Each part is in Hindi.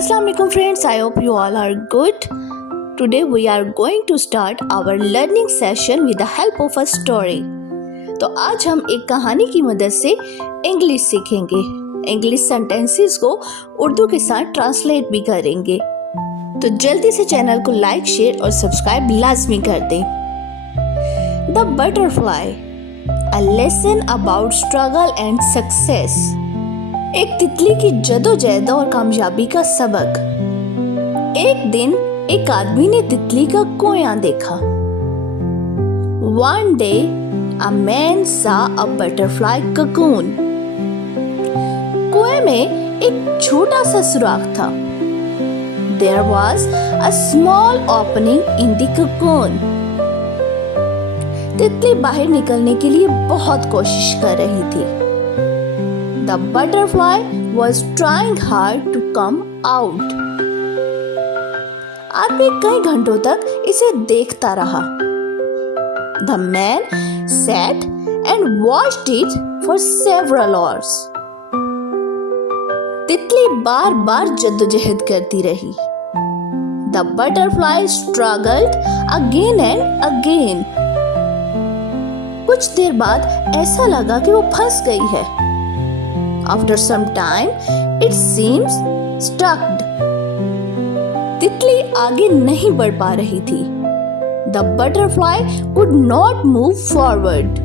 Assalamualaikum friends, I hope you all are good. Today we are going to start our learning session with the help of a story. तो आज हम एक कहानी की मदद से इंग्लिश सीखेंगे. इंग्लिश सेंटेंसेस को उर्दू के साथ ट्रांसलेट भी करेंगे. तो जल्दी से चैनल को लाइक, शेयर और सब्सक्राइब लाजमी कर दें. The butterfly, a lesson about struggle and success. एक तितली की जदोजहद और कामयाबी का सबक. एक दिन एक आदमी ने तितली का कोया देखा. One day, a man saw a butterfly cocoon. कुएं में एक छोटा सा सुराख था. There was a small opening in the cocoon. तितली बाहर निकलने के लिए बहुत कोशिश कर रही थी. The butterfly was trying hard to come out. आदमी कई घंटों तक इसे देखता रहा. The man sat and watched it for several hours. तितली बार बार जद्दोजहद करती रही. The butterfly struggled again and again. कुछ देर बाद ऐसा लगा कि वो फंस गई है. After some time, it seems stuck. तितली आगे नहीं बढ़ पा रही थी. The butterfly could not move forward.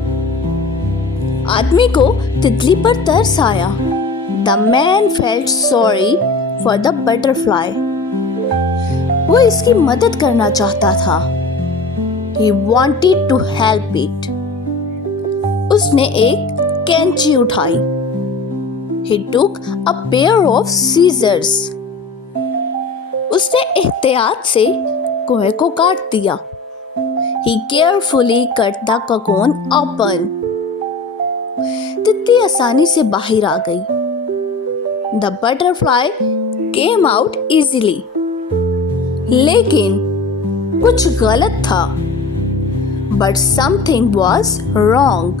आदमी को तितली पर तरस आया. The man felt sorry for the butterfly. वो इसकी मदद करना चाहता था. He wanted to help it. उसने एक कैंची उठाई. He took a pair of scissors. उसने एहतियात से कुएं को काट दिया. He carefully cut the cocoon open. तितली आसानी से बाहर आ गई. The butterfly came out easily. लेकिन कुछ गलत था. But something was wrong.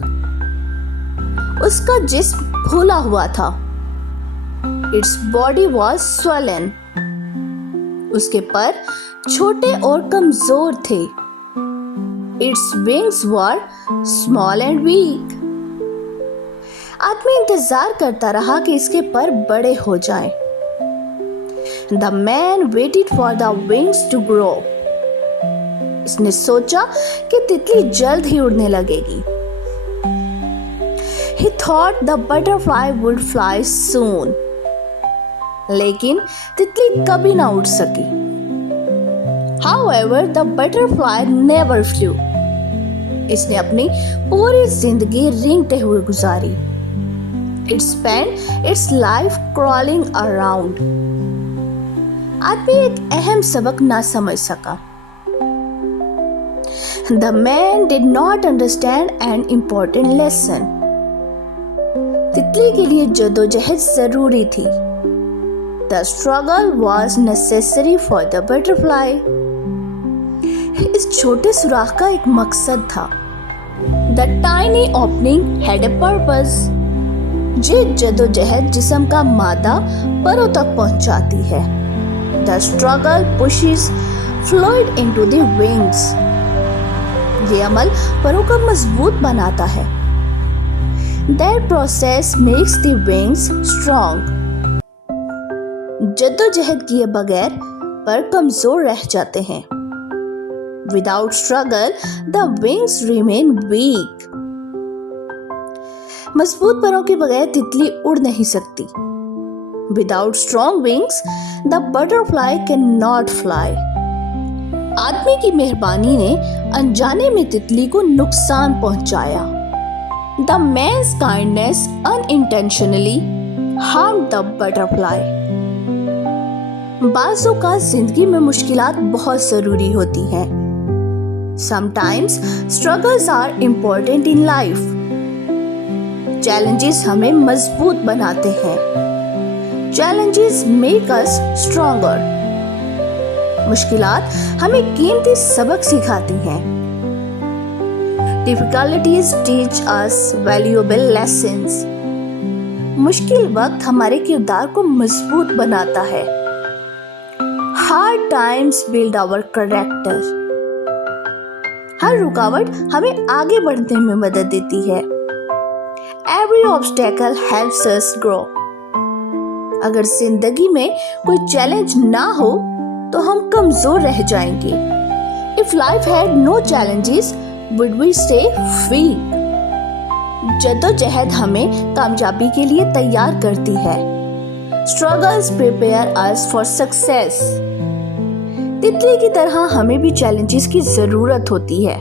उसका जिस्म फूला हुआ था. Its body was swollen. उसके पर छोटे और कमजोर थे. Its wings were small and weak. आदमी इंतजार करता रहा कि इसके पर बड़े हो जाएं. The man waited for the wings to grow. इसने सोचा कि तितली जल्द ही उड़ने लगेगी. He thought the butterfly would fly soon. लेकिन तितली कभी ना उड़ सकी. However, the butterfly never flew. इसने अपनी पूरी जिंदगी रेंगते हुए गुजारी. It spent its life crawling around. आदमी एक अहम सबक ना समझ सका. The man did not understand an important lesson. तितली के लिए जदोजहद जरूरी थी. The struggle was necessary for the butterfly. इस छोटे सुराख का एक मकसद था. The tiny opening had a purpose. ये जदोजहद जिस्म का मादा परों तक पहुंचाती है. The struggle pushes fluid into the wings. ये अमल परों को मजबूत बनाता है. That process makes the wings strong. जद्दोजहद किए बगैर पर कमजोर रह जाते हैं. Without struggle, the wings remain weak. मजबूत परों के बगैर तितली उड़ नहीं सकती. Without strong wings, the butterfly cannot fly. आदमी की मेहरबानी ने अनजाने में तितली को नुकसान पहुंचाया. The man's kindness unintentionally harmed the butterfly. बाज़ों का जिंदगी में मुश्किलात बहुत जरूरी होती हैं. Sometimes struggles are important in life. Challenges हमें मजबूत बनाते हैं. Challenges make us stronger. मुश्किलात हमें कीमती सबक सिखाती हैं. Difficulties teach us valuable lessons. मुश्किल वक्त हमारे किरदार को मजबूत बनाता है. Hard times build our character. हर रुकावट हमें आगे बढ़ने में मदद देती है. Every obstacle helps us grow. अगर जिंदगी में कोई चैलेंज ना हो तो हम कमजोर रह जाएंगे. If life had no challenges, would we stay weak? जद्दोजहद हमें कामयाबी के लिए तैयार करती है. Struggles prepare us for success. तितली की तरह हमें भी चैलेंजेस की जरूरत होती है.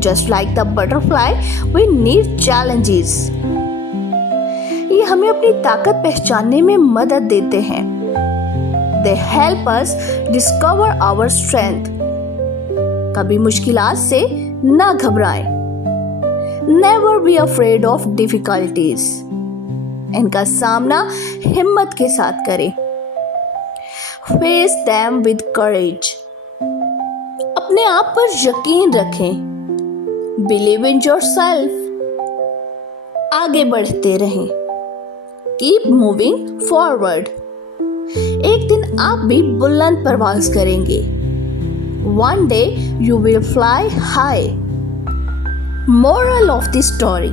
Just like the butterfly, we need challenges. ये हमें अपनी ताकत पहचानने में मदद देते हैं. They help us discover our strength. कभी मुश्किलात से ना घबराएं. Never be afraid of difficulties. इनका सामना हिम्मत के साथ करें. Face them with courage. अपने आप पर यकीन रखें. Believe in yourself. आगे बढ़ते रहें. Keep moving forward. एक दिन आप भी बुलंद परवाज़ करेंगे. One day you will fly high. Moral of the story.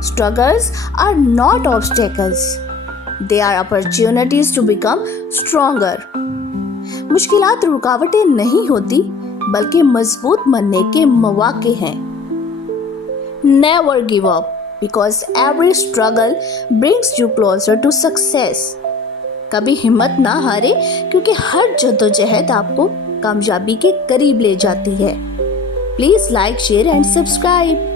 Struggles are not obstacles. They are opportunities to become stronger. मुश्किलात रुकावटें नहीं होती बल्कि मजबूत बनने के मौके हैं. Never give up because every struggle brings you closer to success. कभी हिम्मत ना हारे क्योंकि हर जद्दोजहद आपको कामयाबी के करीब ले जाती है. Please like, share and subscribe.